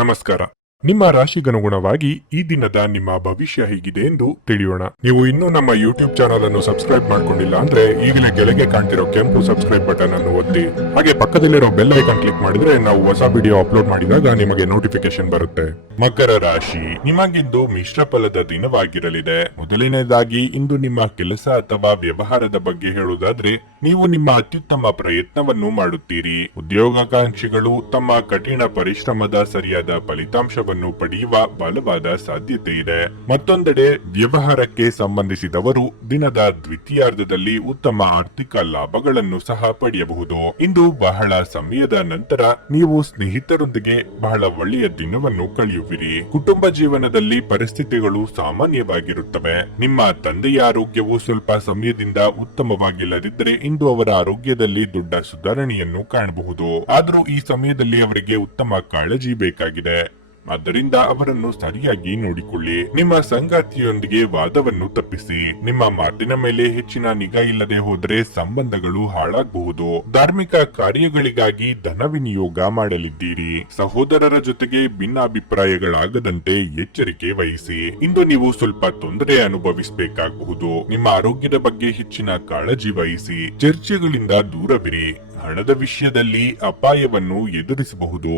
ನಮಸ್ಕಾರ. ನಿಮ್ಮ ರಾಶಿಗನುಗುಣವಾಗಿ ಈ ದಿನದ ನಿಮ್ಮ ಭವಿಷ್ಯ ಹೇಗಿದೆ ಎಂದು ತಿಳಿಯೋಣ. ನೀವು ಇನ್ನೂ ನಮ್ಮ ಯೂಟ್ಯೂಬ್ ಚಾನಲ್ ಅನ್ನು ಸಬ್ಸ್ಕ್ರೈಬ್ ಮಾಡ್ಕೊಂಡಿಲ್ಲ ಅಂದ್ರೆ ಈಗಲೇ ಕೆಳಗೆ ಕಾಣ್ತಿರೋ ಕೆಂಪು ಸಬ್ಸ್ಕ್ರೈಬ್ ಬಟನ್ ಅನ್ನು ಒತ್ತಿ. ಹಾಗೆ ಪಕ್ಕದಲ್ಲಿರೋ ಬೆಲ್ ಐಕಾನ್ ಕ್ಲಿಕ್ ಮಾಡಿದ್ರೆ ನಾವು ಹೊಸ ವಿಡಿಯೋ ಅಪ್ಲೋಡ್ ಮಾಡಿದಾಗ ನಿಮಗೆ ನೋಟಿಫಿಕೇಶನ್ ಬರುತ್ತೆ. ಮಕರ ರಾಶಿ, ನಿಮಗಿಂದು ಮಿಶ್ರ ಫಲದ ದಿನವಾಗಿರಲಿದೆ. ಮೊದಲನೇದಾಗಿ ಇಂದು ನಿಮ್ಮ ಕೆಲಸ ಅಥವಾ ವ್ಯವಹಾರದ ಬಗ್ಗೆ ಹೇಳುವುದಾದ್ರೆ ನೀವು ನಿಮ್ಮ ಅತ್ಯುತ್ತಮ ಪ್ರಯತ್ನವನ್ನು ಮಾಡುತ್ತೀರಿ. ಉದ್ಯೋಗಾಕಾಂಕ್ಷಿಗಳು ತಮ್ಮ ಕಠಿಣ ಪರಿಶ್ರಮದ ಸರಿಯಾದ ಫಲಿತಾಂಶವನ್ನು ಪಡೆಯುವ ಬಲವಾದ ಸಾಧ್ಯತೆ ಇದೆ. ಮತ್ತೊಂದೆಡೆ ವ್ಯವಹಾರಕ್ಕೆ ಸಂಬಂಧಿಸಿದವರು ದಿನದ ದ್ವಿತೀಯಾರ್ಧದಲ್ಲಿ ಉತ್ತಮ ಆರ್ಥಿಕ ಲಾಭಗಳನ್ನು ಸಹ ಪಡೆಯಬಹುದು. ಇಂದು ಬಹಳ ಸಮಯದ ನಂತರ ನೀವು ಸ್ನೇಹಿತರೊಂದಿಗೆ ಬಹಳ ಒಳ್ಳೆಯ ದಿನವನ್ನು ಕಳೆಯುವಿರಿ. ಕುಟುಂಬ ಜೀವನದಲ್ಲಿ ಪರಿಸ್ಥಿತಿಗಳು ಸಾಮಾನ್ಯವಾಗಿರುತ್ತವೆ. ನಿಮ್ಮ ತಂದೆಯ ಆರೋಗ್ಯವು ಸ್ವಲ್ಪ ಸಮಯದಿಂದ ಉತ್ತಮವಾಗಿಲ್ಲದಿದ್ದರೆ ಇಂದು ಅವರ ಆರೋಗ್ಯದಲ್ಲಿ ದೊಡ್ಡ ಸುಧಾರಣೆಯನ್ನು ಕಾಣಬಹುದು. ಆದರೂ ಈ ಸಮಯದಲ್ಲಿ ಅವರಿಗೆ ಉತ್ತಮ ಕಾಳಜಿ ಬೇಕಾಗಿದೆ. ಆದ್ದರಿಂದ ಅವರನ್ನು ಸರಿಯಾಗಿ ನೋಡಿಕೊಳ್ಳಿ. ನಿಮ್ಮ ಸಂಗಾತಿಯೊಂದಿಗೆ ವಾದವನ್ನು ತಪ್ಪಿಸಿ. ನಿಮ್ಮ ಮಾತಿನ ಮೇಲೆ ಹೆಚ್ಚಿನ ನಿಗಾ ಇಲ್ಲದೆ ಹೋದರೆ ಸಂಬಂಧಗಳು ಹಾಳಾಗಬಹುದು. ಧಾರ್ಮಿಕ ಕಾರ್ಯಗಳಿಗಾಗಿ ಧನ ವಿನಿಯೋಗ ಮಾಡಲಿದ್ದೀರಿ. ಸಹೋದರರ ಜೊತೆಗೆ ಭಿನ್ನಾಭಿಪ್ರಾಯಗಳಾಗದಂತೆ ಎಚ್ಚರಿಕೆ ವಹಿಸಿ. ಇಂದು ನೀವು ಸ್ವಲ್ಪ ತೊಂದರೆ ಅನುಭವಿಸಬೇಕಾಗಬಹುದು. ನಿಮ್ಮ ಆರೋಗ್ಯದ ಬಗ್ಗೆ ಹೆಚ್ಚಿನ ಕಾಳಜಿ ವಹಿಸಿ. ಚರ್ಚೆಗಳಿಂದ ದೂರವಿರಿ. ಹಣದ ವಿಷಯದಲ್ಲಿ ಅಪಾಯವನ್ನು ಎದುರಿಸಬಹುದು.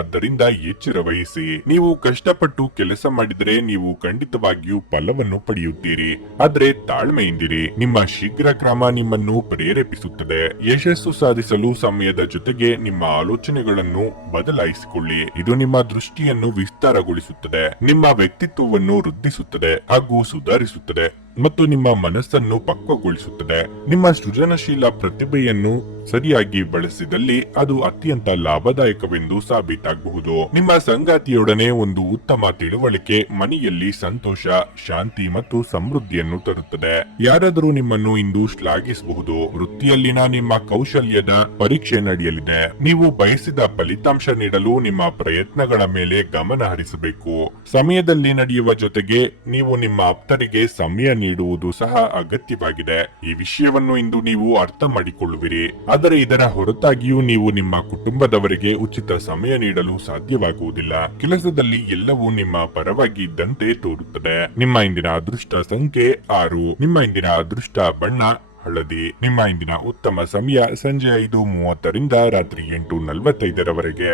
ಆದ್ದರಿಂದ ಎಚ್ಚರ ವಹಿಸಿ. ನೀವು ಕಷ್ಟಪಟ್ಟು ಕೆಲಸ ಮಾಡಿದರೆ ನೀವು ಖಂಡಿತವಾಗಿಯೂ ಫಲವನ್ನು ಪಡೆಯುತ್ತೀರಿ. ಆದ್ರೆ ತಾಳ್ಮೆಯಿಂದಿರಿ. ನಿಮ್ಮ ಶೀಘ್ರ ಕ್ರಮ ನಿಮ್ಮನ್ನು ಪ್ರೇರೇಪಿಸುತ್ತದೆ. ಯಶಸ್ಸು ಸಾಧಿಸಲು ಸಮಯದ ಜೊತೆಗೆ ನಿಮ್ಮ ಆಲೋಚನೆಗಳನ್ನು ಬದಲಾಯಿಸಿಕೊಳ್ಳಿ. ಇದು ನಿಮ್ಮ ದೃಷ್ಟಿಯನ್ನು ವಿಸ್ತಾರಗೊಳಿಸುತ್ತದೆ, ನಿಮ್ಮ ವ್ಯಕ್ತಿತ್ವವನ್ನು ವೃದ್ಧಿಸುತ್ತದೆ ಹಾಗೂ ಸುಧಾರಿಸುತ್ತದೆ ಮತ್ತು ನಿಮ್ಮ ಮನಸ್ಸನ್ನು ಪಕ್ವಗೊಳಿಸುತ್ತದೆ. ನಿಮ್ಮ ಸೃಜನಶೀಲ ಪ್ರತಿಭೆಯನ್ನು ಸರಿಯಾಗಿ ಬಳಸಿದಲ್ಲಿ ಅದು ಅತ್ಯಂತ ಲಾಭದಾಯಕವೆಂದು ಸಾಬೀತಾಗಬಹುದು. ನಿಮ್ಮ ಸಂಗಾತಿಯೊಡನೆ ಒಂದು ಉತ್ತಮ ತಿಳುವಳಿಕೆ ಮನೆಯಲ್ಲಿ ಸಂತೋಷ, ಶಾಂತಿ ಮತ್ತು ಸಮೃದ್ಧಿಯನ್ನು ತರುತ್ತದೆ. ಯಾರಾದರೂ ನಿಮ್ಮನ್ನು ಇಂದು ಶ್ಲಾಘಿಸಬಹುದು. ವೃತ್ತಿಯಲ್ಲಿನ ನಿಮ್ಮ ಕೌಶಲ್ಯದ ಪರೀಕ್ಷೆ ನಡೆಯಲಿದೆ. ನೀವು ಬಯಸಿದ ಫಲಿತಾಂಶ ನೀಡಲು ನಿಮ್ಮ ಪ್ರಯತ್ನಗಳ ಮೇಲೆ ಗಮನ ಹರಿಸಬೇಕು. ಸಮಯದಲ್ಲಿ ನಡೆಯುವ ಜೊತೆಗೆ ನೀವು ನಿಮ್ಮ ಆಪ್ತರಿಗೆ ಸಮಯ ನೀಡುವುದು ಸಹ ಅಗತ್ಯವಾಗಿದೆ. ಈ ವಿಷಯವನ್ನು ಇಂದು ನೀವು ಅರ್ಥ ಮಾಡಿಕೊಳ್ಳುವಿರಿ. ಆದರೆ ಇದರ ಹೊರತಾಗಿಯೂ ನೀವು ನಿಮ್ಮ ಕುಟುಂಬದವರಿಗೆ ಉಚಿತ ಸಮಯ ನೀಡಲು ಸಾಧ್ಯವಾಗುವುದಿಲ್ಲ. ಕೆಲಸದಲ್ಲಿ ಎಲ್ಲವೂ ನಿಮ್ಮ ಪರವಾಗಿ ಇದ್ದಂತೆ ತೋರುತ್ತದೆ. ನಿಮ್ಮ ಇಂದಿನ ಅದೃಷ್ಟ ಸಂಖ್ಯೆ 6. ನಿಮ್ಮ ಇಂದಿನ ಅದೃಷ್ಟ ಬಣ್ಣ ಹಳದಿ. ನಿಮ್ಮ ಇಂದಿನ ಉತ್ತಮ ಸಮಯ ಸಂಜೆ 5:30 ರಿಂದ ರಾತ್ರಿ 8:45 ರವರೆಗೆ.